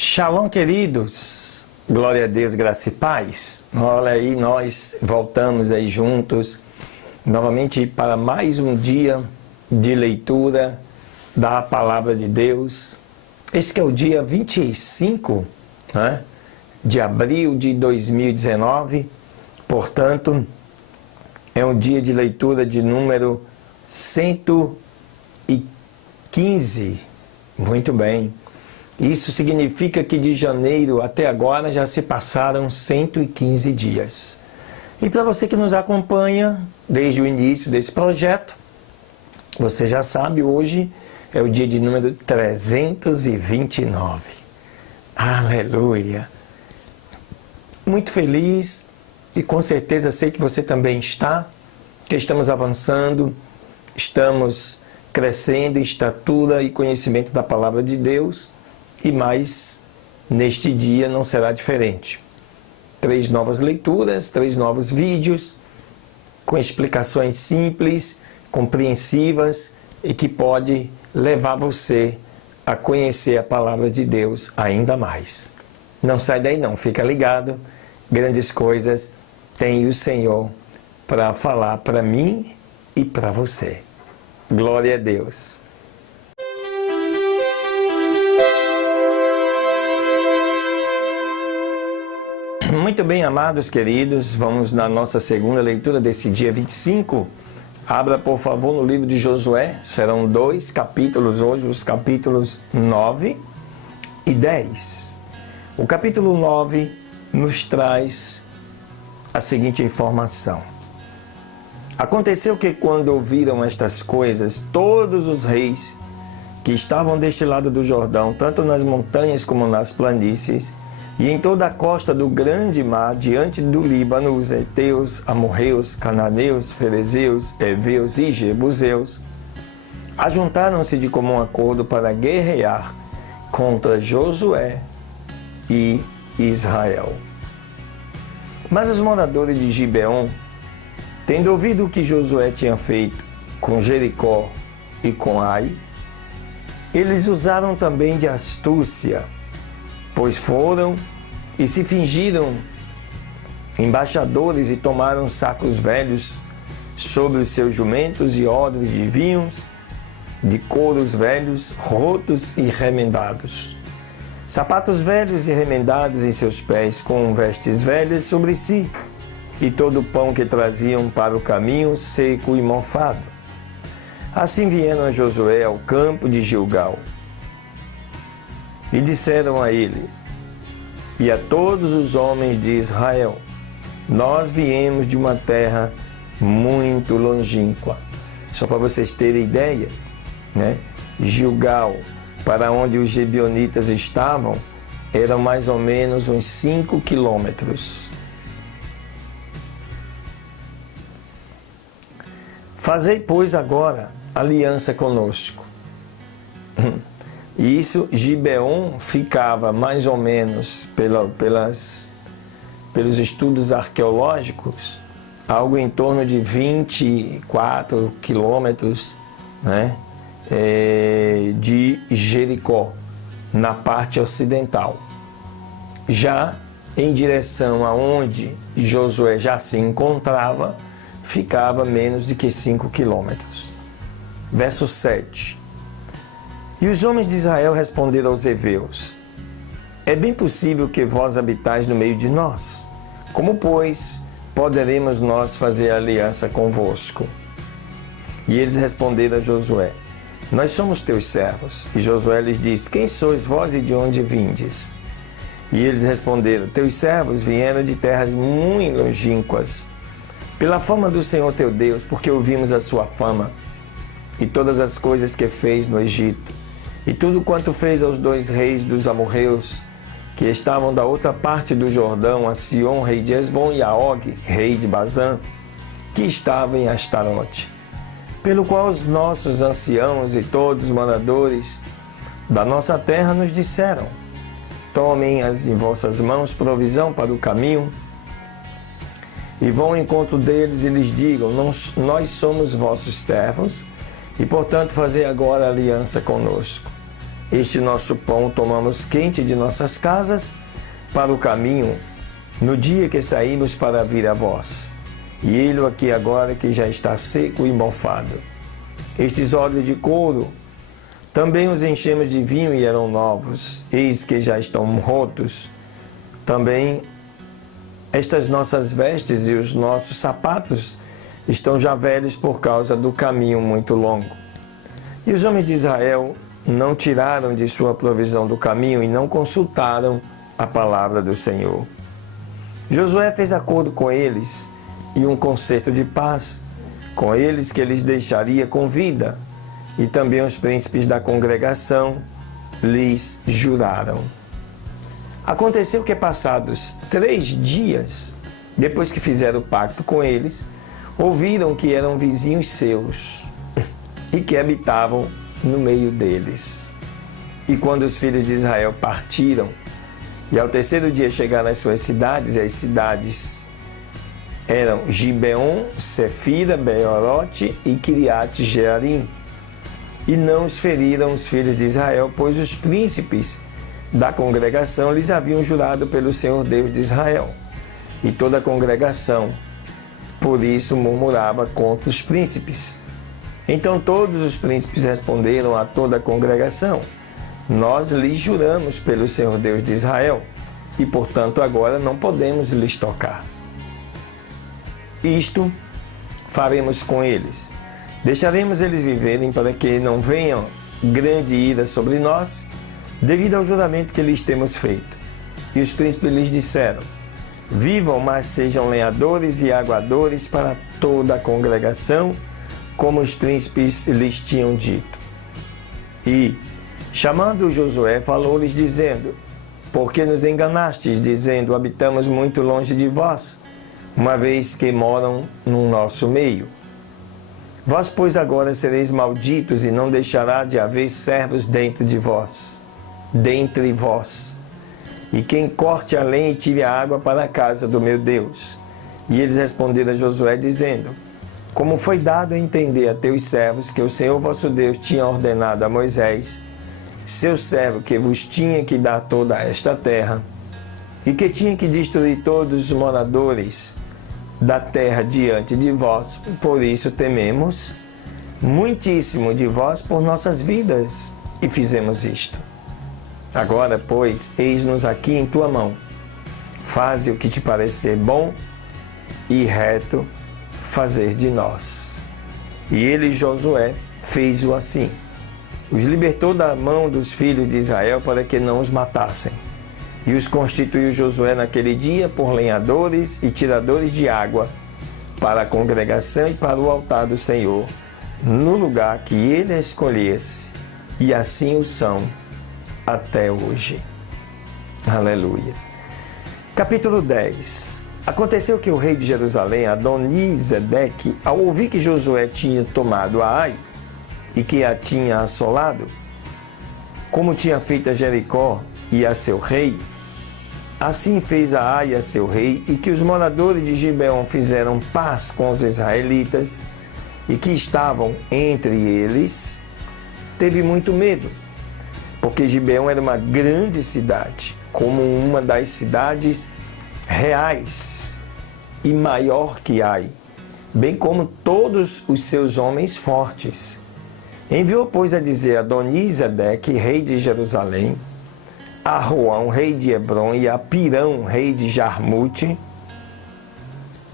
Shalom, queridos, glória a Deus, graça e paz. Olha aí, nós voltamos aí juntos, novamente para mais um dia de leitura da Palavra de Deus. Esse que é o dia 25, né, de abril de 2019, portanto, é um dia de leitura de número 115, muito bem. Isso significa que de janeiro até agora já se passaram 115 dias. E para você que nos acompanha desde o início desse projeto, você já sabe, hoje é o dia de número 329. Aleluia! Muito feliz e com certeza sei que você também está, que estamos avançando, estamos crescendo em estatura e conhecimento da Palavra de Deus. E mais, neste dia não será diferente. 3 novas leituras, 3 novos vídeos, com explicações simples, compreensivas e que pode levar você a conhecer a Palavra de Deus ainda mais. Não sai daí não, fica ligado. Grandes coisas tem o Senhor para falar para mim e para você. Glória a Deus. Muito bem, amados queridos, vamos na nossa segunda leitura desse dia 25. Abra, por favor, no livro de Josué. Serão 2 capítulos hoje, os capítulos 9 e 10. O capítulo 9 nos traz a seguinte informação. Aconteceu que quando ouviram estas coisas, todos os reis que estavam deste lado do Jordão, tanto nas montanhas como nas planícies, e em toda a costa do grande mar, diante do Líbano, os heteus, amorreus, cananeus, ferezeus, heveus e jebuseus, ajuntaram-se de comum acordo para guerrear contra Josué e Israel. Mas os moradores de Gibeon, tendo ouvido o que Josué tinha feito com Jericó e com Ai, eles usaram também de astúcia, pois foram e se fingiram embaixadores e tomaram sacos velhos sobre os seus jumentos e odres de vinhos, de couros velhos, rotos e remendados, sapatos velhos e remendados em seus pés, com vestes velhas sobre si, e todo o pão que traziam para o caminho seco e mofado. Assim vieram a Josué ao campo de Gilgal, e disseram a ele e a todos os homens de Israel: nós viemos de uma terra muito longínqua. Só para vocês terem ideia, né? Gilgal, para onde os gibeonitas estavam, eram mais ou menos uns 5 quilômetros. Fazei, pois, agora aliança conosco. E isso, Gibeon ficava mais ou menos, pelos estudos arqueológicos, algo em torno de 24 quilômetros, né, de Jericó, na parte ocidental. Já em direção aonde Josué já se encontrava, ficava menos de que 5 quilômetros. Verso 7. E os homens de Israel responderam aos heveus: é bem possível que vós habitais no meio de nós. Como, pois, poderemos nós fazer aliança convosco? E eles responderam a Josué: nós somos teus servos. E Josué lhes disse: quem sois vós e de onde vindes? E eles responderam: teus servos vieram de terras muito longínquas, pela fama do Senhor teu Deus, porque ouvimos a sua fama e todas as coisas que fez no Egito, e tudo quanto fez aos 2 reis dos amorreus, que estavam da outra parte do Jordão, a Sion, rei de Esbom, e a Og, rei de Bazã, que estava em Astarote. Pelo qual os nossos anciãos e todos os moradores da nossa terra nos disseram: tomem em vossas mãos provisão para o caminho, e vão ao encontro deles e lhes digam: nós somos vossos servos, e portanto fazei agora aliança conosco. este nosso pão tomamos quente de nossas casas para o caminho, no dia que saímos para vir a vós. E ele aqui agora que já está seco e mofado. Estes odres de couro também os enchemos de vinho e eram novos, eis que já estão rotos. Também estas nossas vestes e os nossos sapatos estão já velhos por causa do caminho muito longo. E os homens de Israel não tiraram de sua provisão do caminho e não consultaram a palavra do Senhor. Josué fez acordo com eles e um concerto de paz com eles que eles deixaria com vida, e também os príncipes da congregação lhes juraram. Aconteceu que, passados 3 dias, depois que fizeram o pacto com eles, ouviram que eram vizinhos seus e que habitavam no meio deles. E quando os filhos de Israel partiram, e ao 3º dia chegaram às suas cidades, e as cidades eram Gibeon, Sefira, Beerote e Kiriat Jearim. E não os feriram os filhos de Israel, pois os príncipes da congregação lhes haviam jurado pelo Senhor Deus de Israel. E toda a congregação, por isso, murmurava contra os príncipes. Então todos os príncipes responderam a toda a congregação: nós lhes juramos pelo Senhor Deus de Israel, e portanto agora não podemos lhes tocar. Isto faremos com eles. Deixaremos eles viverem para que não venham grande ira sobre nós, devido ao juramento que lhes temos feito. E os príncipes lhes disseram: vivam, mas sejam lenhadores e aguadores para toda a congregação, como os príncipes lhes tinham dito. E, chamando Josué, falou-lhes dizendo: por que nos enganastes, dizendo: habitamos muito longe de vós, uma vez que moram no nosso meio? Vós, pois, agora sereis malditos, e não deixará de haver servos dentre vós. E quem corte a lenha e tire a água para a casa do meu Deus. E eles responderam a Josué, dizendo: como foi dado a entender a teus servos que o Senhor vosso Deus tinha ordenado a Moisés, seu servo, que vos tinha que dar toda esta terra, e que tinha que destruir todos os moradores da terra diante de vós, por isso tememos muitíssimo de vós por nossas vidas, e fizemos isto. Agora, pois, eis-nos aqui em tua mão. Faze o que te parecer bom e reto fazer de nós. E ele, Josué, fez-o assim. Os libertou da mão dos filhos de Israel para que não os matassem. E os constituiu Josué naquele dia por lenhadores e tiradores de água para a congregação e para o altar do Senhor, no lugar que ele escolhesse, e assim o são até hoje. Aleluia. Capítulo 10. Aconteceu que o rei de Jerusalém, Adoni-Zedeque, ao ouvir que Josué tinha tomado a Ai e que a tinha assolado, como tinha feito a Jericó e a seu rei, assim fez a Ai a seu rei, e que os moradores de Gibeon fizeram paz com os israelitas e que estavam entre eles, teve muito medo, porque Gibeon era uma grande cidade, como uma das cidades reais e maior que Ai, bem como todos os seus homens fortes. Enviou, pois, a dizer a Adoni-Zedeque, rei de Jerusalém, a Roão, rei de Hebron, e a Pirão, rei de Jarmute,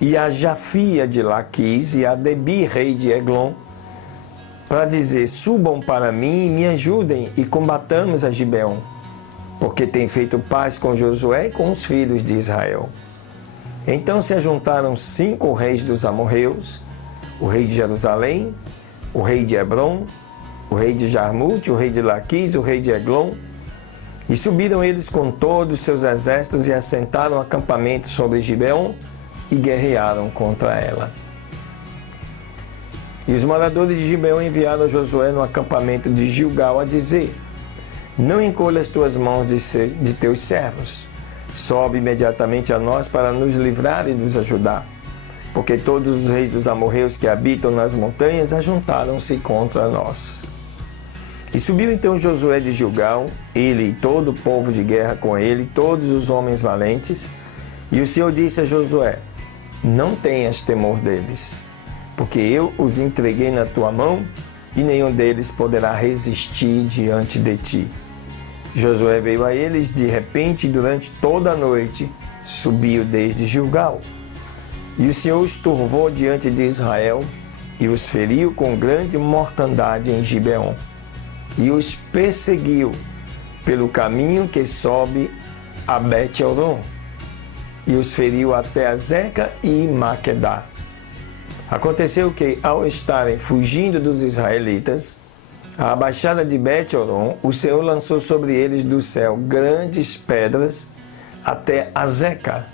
e a Jafia de Laquis, e a Debi, rei de Eglon, para dizer: subam para mim e me ajudem, e combatamos a Gibeon, porque tem feito paz com Josué e com os filhos de Israel. Então se ajuntaram 5 reis dos amorreus, o rei de Jerusalém, o rei de Hebron, o rei de Jarmute, o rei de Laquis, o rei de Eglon, e subiram eles com todos os seus exércitos e assentaram acampamento sobre Gibeon e guerrearam contra ela. E os moradores de Gibeon enviaram a Josué no acampamento de Gilgal a dizer: não encolha as tuas mãos de teus servos, sobe imediatamente a nós para nos livrar e nos ajudar, porque todos os reis dos amorreus que habitam nas montanhas ajuntaram-se contra nós. E subiu então Josué de Gilgal, ele e todo o povo de guerra com ele, todos os homens valentes. E o Senhor disse a Josué: não tenhas temor deles, porque eu os entreguei na tua mão, e nenhum deles poderá resistir diante de ti. Josué veio a eles de repente, e durante toda a noite subiu desde Gilgal. E o Senhor os turvou diante de Israel, e os feriu com grande mortandade em Gibeon, e os perseguiu pelo caminho que sobe a Bet-horon, e os feriu até Azeca e Maquedá. Aconteceu que, ao estarem fugindo dos israelitas, à baixada de Bet-horon, o Senhor lançou sobre eles do céu grandes pedras até Azeca,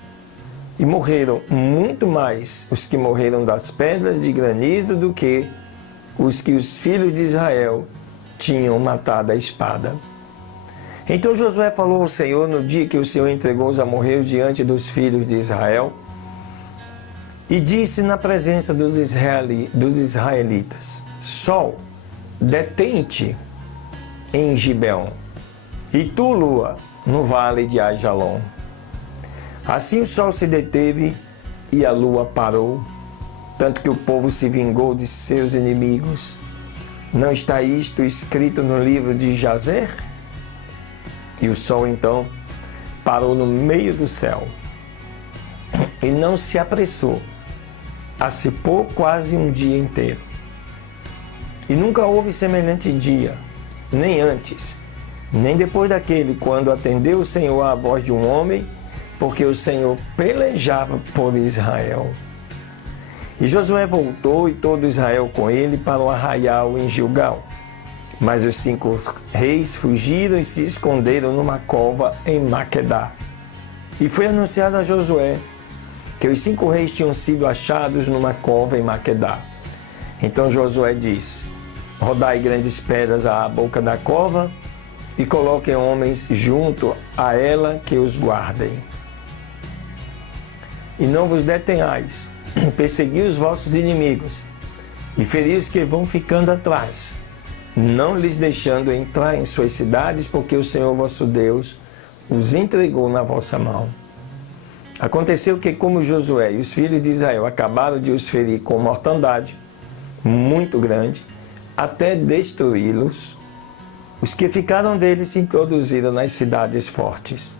e morreram muito mais os que morreram das pedras de granizo do que os filhos de Israel tinham matado à espada. Então Josué falou ao Senhor no dia que o Senhor entregou os amorreus diante dos filhos de Israel, e disse na presença dos israelitas: Sol, detente em Gibeon, e tu, lua, no vale de Ajalon. Assim o sol se deteve e a lua parou, tanto que o povo se vingou de seus inimigos. Não está isto escrito no livro de Jazer? E o sol então parou no meio do céu e não se apressou a se pôr quase um dia inteiro. E nunca houve semelhante dia, nem antes, nem depois daquele, quando atendeu o Senhor à voz de um homem, porque o Senhor pelejava por Israel. E Josué voltou, e todo Israel com ele, para o arraial em Gilgal. Mas os 5 reis fugiram e se esconderam numa cova em Maquedá. E foi anunciado a Josué que os 5 reis tinham sido achados numa cova em Maquedá. Então Josué disse: rodai grandes pedras à boca da cova, e coloquem homens junto a ela que os guardem. E não vos detenhais, persegui os vossos inimigos, e feri os que vão ficando atrás, não lhes deixando entrar em suas cidades, porque o Senhor vosso Deus os entregou na vossa mão. Aconteceu que, como Josué e os filhos de Israel acabaram de os ferir com mortandade muito grande, até destruí-los, os que ficaram deles se introduziram nas cidades fortes.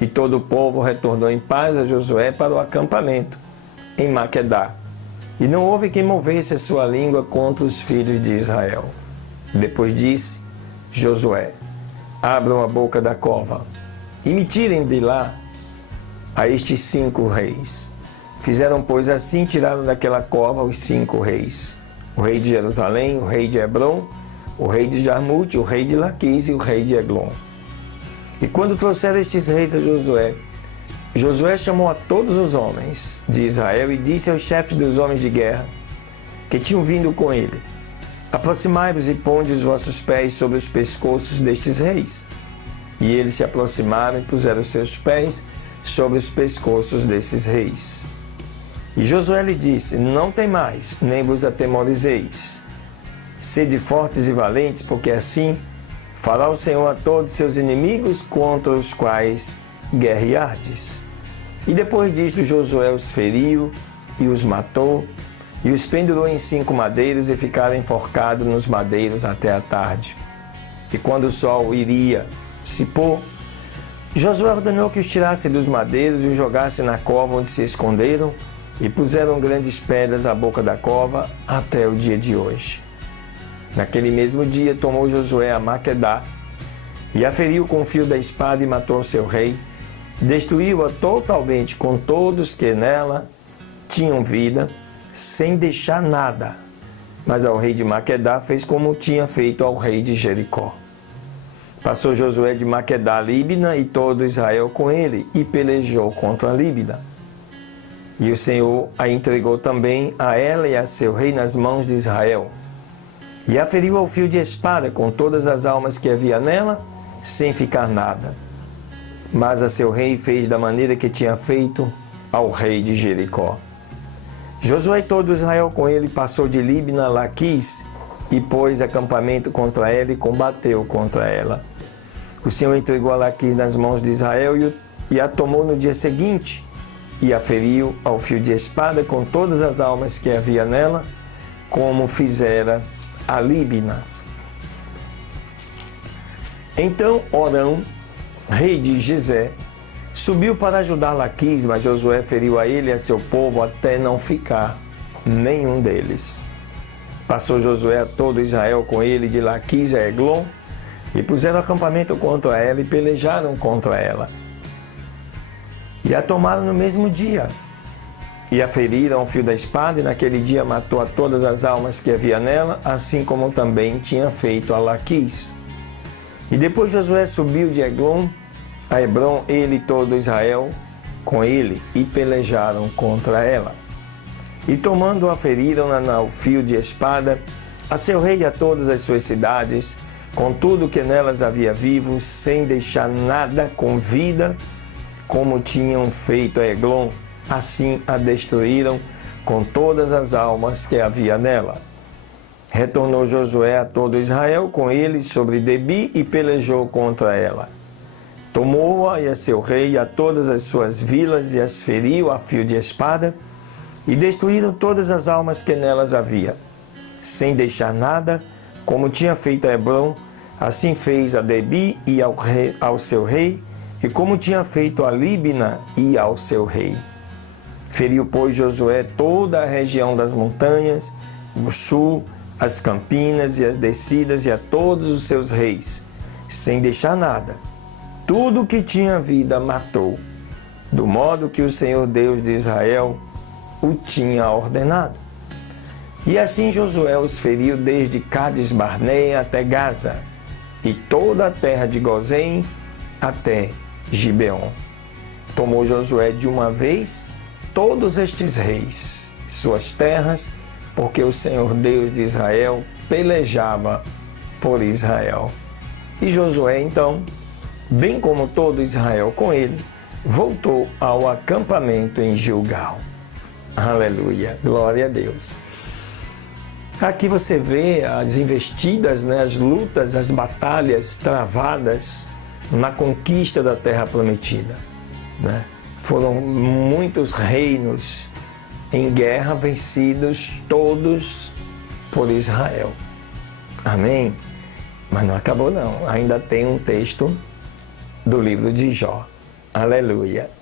E todo o povo retornou em paz a Josué para o acampamento em Maquedá. E não houve quem movesse a sua língua contra os filhos de Israel. Depois disse Josué: abram a boca da cova e me tirem de lá a estes 5 reis. Fizeram, pois, assim, tiraram daquela cova os 5 reis: o rei de Jerusalém, o rei de Hebron, o rei de Jarmute, o rei de Laquis e o rei de Eglon. E quando trouxeram estes reis a Josué, Josué chamou a todos os homens de Israel e disse aos chefes dos homens de guerra que tinham vindo com ele: aproximai-vos e ponde os vossos pés sobre os pescoços destes reis. E eles se aproximaram e puseram seus pés sobre os pescoços desses reis. E Josué lhe disse: não temais, nem vos atemorizeis. Sede fortes e valentes, porque assim fará o Senhor a todos seus inimigos contra os quais guerreardes. E depois disto Josué os feriu e os matou, e os pendurou em 5 madeiros, e ficaram enforcados nos madeiros até a tarde. E quando o sol iria se pôr, Josué ordenou que os tirasse dos madeiros e os jogasse na cova onde se esconderam, e puseram grandes pedras à boca da cova até o dia de hoje. Naquele mesmo dia tomou Josué a Maquedá, e a feriu com o fio da espada e matou seu rei, destruiu-a totalmente com todos que nela tinham vida, sem deixar nada. Mas ao rei de Maquedá fez como tinha feito ao rei de Jericó. Passou Josué de Maquedá a Líbina, e todo Israel com ele, e pelejou contra Líbina. E o Senhor a entregou também a ela e a seu rei nas mãos de Israel. E a feriu ao fio de espada com todas as almas que havia nela, sem ficar nada. Mas a seu rei fez da maneira que tinha feito ao rei de Jericó. Josué e todo Israel com ele passou de Líbina a Laquis, e pôs acampamento contra ela e combateu contra ela. O Senhor entregou a Laquis nas mãos de Israel e a tomou no dia seguinte e a feriu ao fio de espada com todas as almas que havia nela, como fizera a Líbina. Então Orão, rei de Gezé, subiu para ajudar Laquis, mas Josué feriu a ele e a seu povo até não ficar nenhum deles. Passou Josué a todo Israel com ele de Laquis a Eglon, e puseram acampamento contra ela e pelejaram contra ela. E a tomaram no mesmo dia, e a feriram ao fio da espada, e naquele dia matou a todas as almas que havia nela, assim como também tinha feito a Laquis. E depois Josué subiu de Eglon a Hebrom, ele e todo Israel com ele, e pelejaram contra ela. E tomando-a, feriram-na ao fio de espada, a seu rei e a todas as suas cidades, com tudo que nelas havia vivos, sem deixar nada com vida, como tinham feito a Eglon, assim a destruíram com todas as almas que havia nela. Retornou Josué a todo Israel com ele sobre Debi e pelejou contra ela. Tomou-a e a seu rei e a todas as suas vilas e as feriu a fio de espada, e destruíram todas as almas que nelas havia, sem deixar nada, como tinha feito a Hebrom, assim fez a Debi e ao seu rei, e como tinha feito a Líbina e ao seu rei. Feriu, pois, Josué toda a região das montanhas, o sul, as campinas e as descidas, e a todos os seus reis, sem deixar nada. Tudo que tinha vida matou, do modo que o Senhor Deus de Israel o tinha ordenado. E assim Josué os feriu desde Cades Barneia até Gaza, e toda a terra de Gozém até Gibeon. Tomou Josué de uma vez todos estes reis, suas terras, porque o Senhor Deus de Israel pelejava por Israel. E Josué então, bem como todo Israel com ele, voltou ao acampamento em Gilgal. Aleluia, glória a Deus. Aqui você vê as investidas, as lutas, as batalhas travadas na conquista da terra prometida. Foram muitos reinos em guerra vencidos, todos por Israel. Amém? Mas não acabou não, ainda tem um texto do livro de Jó. Aleluia.